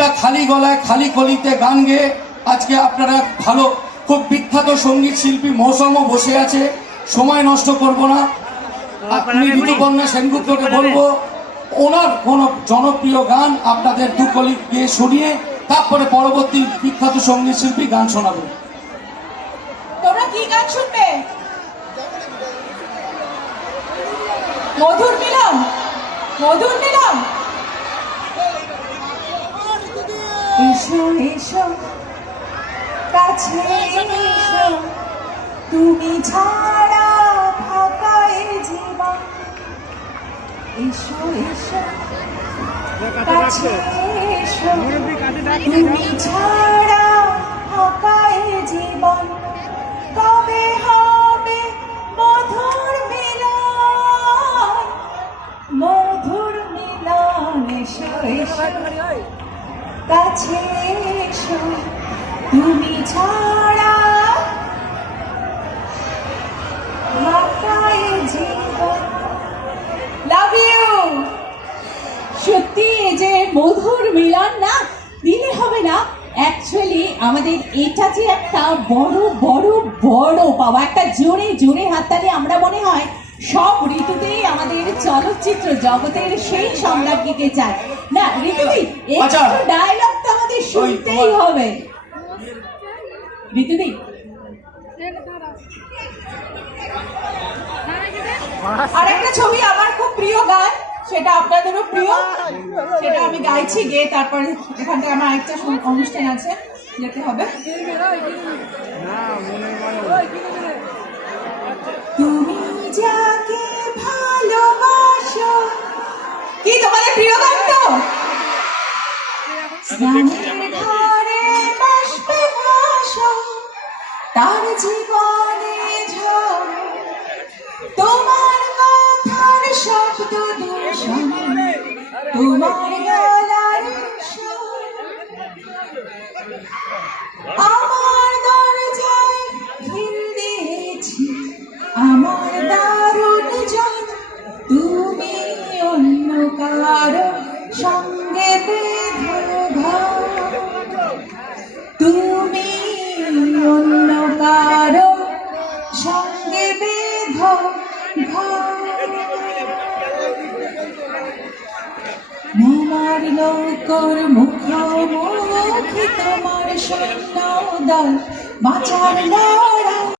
একটা খালি গলায় খালি কলিতে গান গেয়ে আজকে আপনারা ভালো খুব বিখ্যাত সঙ্গীত শিল্পী মৌসুমও বসে আছে, সময় নষ্ট করব না। আমি ঋতুপর্ণা সেনগুপ্তকে বলবো ওনার কোন জনপ্রিয় গান আপনাদের দু কলি গিয়ে শুনিয়ে তারপরে পরবর্তী বিখ্যাত সঙ্গীত শিল্পী গান শোনাবে। তোমরা কি গান শুনবে? মধুর মিলন, মধুর মিলন। এসো এসো কাছে এসো, তুমি ছাড়া ফাঁকায় জীবন। এসো এসো কাছে এসো, তুমি ছাড়া ফাঁকায় জীবন। কবে হবে মধুর মিলন, মধুর মিলন। এসো এসো কাছে এসো, তুমি ছাড়া ফাঁকায় জীবন। Love you. সত্যি এই যে মধুর মিলন না দিলে হবে না। অ্যাকচুয়ালি আমাদের এটা যে একটা বড় বড় বড় পাওয়া, একটা জোরে জোরে হাততালি। আমরা মনে হয় সব ঋতুতেই আমাদের চলচ্চিত্র জগতের সেই সম্রাজ্ঞীকে চাই না ঋতুদি। একটু ডায়লগ তো আমাদের শুনতেই হবে ঋতুদি। আর একটা ছবি আমার খুব প্রিয় গান, সেটা আপনাদেরও প্রিয়, সেটা আমি গাইছি, গিয়ে তারপরে এখান থেকে আমার আরেকটা অনুষ্ঠান আছে, যেতে হবে। তুমি যাকে ভালোবাসো, কি তোমাদের প্রিয় গান তো? স্নানের ধারে বাষ্পে ভাসো, তার জীবনে ঝড়, তোমার কথার শব্দ দূষণ, তোমার গলার সুর। আমার দরজায় ঢিল দিয়েছি আমার দারুণ জন, তুমি অন্য কারো সঙ্গে বেঁধো ঘর, তুমি অন্য কারো সঙ্গে বেঁধো ঘর। আমার নৌকর মুখোমুখি তোমার সৈন্য দল, বাঁচার লড়াই।